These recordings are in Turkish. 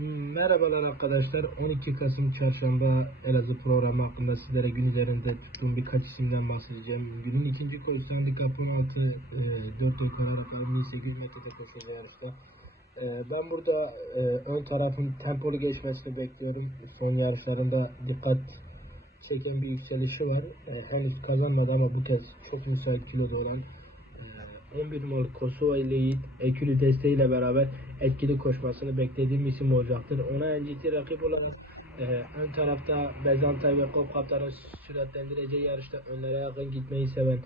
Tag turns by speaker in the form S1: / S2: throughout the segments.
S1: Merhabalar arkadaşlar. 12 Kasım Çarşamba Elazığ programı hakkında sizlere gün üzerinde tuttuğum birkaç isimden bahsedeceğim. Günün ikinci koşusu handikap 16 e, 4 yukarı rakamı 1800 metrede koşuyor yarışta. E, ben burada e, ön tarafın tempolu geçmesini bekliyorum. Son yarışlarında dikkat çeken bir yükselişi var. E, henüz kazanmadı ama bu kez çok müsait kiloda olan 11 numaralı Kosova ile Yiğit Ekülü desteğiyle beraber etkili koşmasını beklediğim isim olacaktır. Ona ciddi rakip olan e, ön tarafta Bezantay ve Kop Kaptan'ın süratlendireceği yarışta önlere yakın gitmeyi seven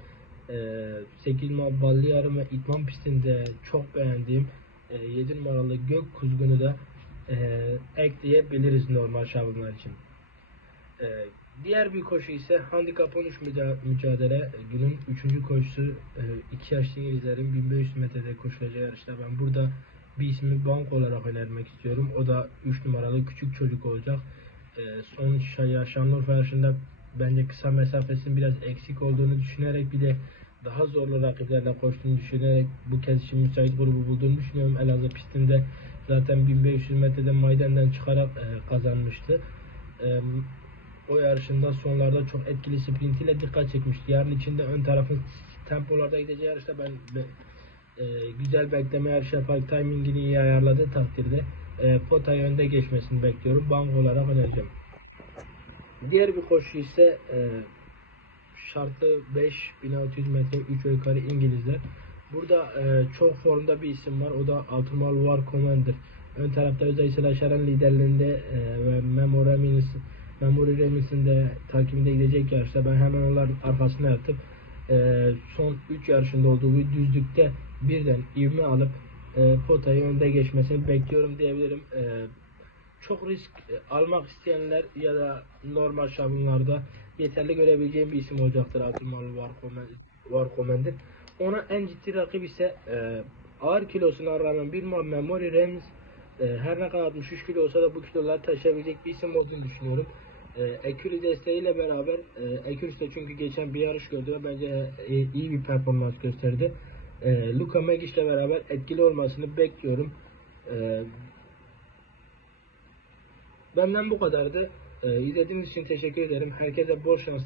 S1: e, 8 numaralı Ballı ve İtman pistinde çok beğendiğim e, 7 numaralı Gök Kuzgun'u da e, ekleyebiliriz normal şablonlar için. Ee, diğer bir koşu ise handikap 13 müca- mücadele e, günün 3. koşusu 2 yaşlı İngilizlerin 1500 metrede koşulacağı yarışta ben burada bir ismi bank olarak önermek istiyorum. O da 3 numaralı küçük çocuk olacak. Ee, son Şaya Şanlıurfa yarışında bence kısa mesafesinin biraz eksik olduğunu düşünerek bir de daha zorlu rakiplerle koştuğunu düşünerek bu kez için müsait grubu bulduğunu düşünüyorum. Elazığ pistinde zaten 1500 metrede maydenden çıkarak e, kazanmıştı. O yarışında sonlarda çok etkili sprintiyle dikkat çekmişti. Yarın içinde ön tarafın tempolarda gideceği yarışta ben be- e, güzel bekleme yarışı yaparak timingini iyi ayarladığı takdirde e, potayı önde geçmesini bekliyorum. Bank olarak önereceğim. Diğer bir koşu ise e, şartlı 5 1600 metre 3 yukarı İngilizler. Burada e, çok formda bir isim var. O da Altımal War Commander. Ön tarafta Özaysel Aşar'ın liderliğinde e, ve Memo Reminis Memori Remis'in de takibinde gidecek yarışta ben hemen onların arkasına yatıp e, son 3 yarışında olduğu bir düzlükte birden ivme alıp e, potayı önde geçmesini bekliyorum diyebilirim. E, çok risk e, almak isteyenler ya da normal şablonlarda yeterli görebileceğim bir isim olacaktır Abdülmal Var Commander- Var Commander. Ona en ciddi rakip ise e, ağır kilosuna rağmen bir numara Memory Rems e, her ne kadar 63 kilo olsa da bu kiloları taşıyabilecek bir isim olduğunu düşünüyorum. E, Ekürü desteğiyle beraber e, Ekürü de çünkü geçen bir yarış gördü ve bence e, iyi bir performans gösterdi. E, Luka Megic ile beraber etkili olmasını bekliyorum. E, benden bu kadardı. E, izlediğiniz için teşekkür ederim. Herkese bol şans.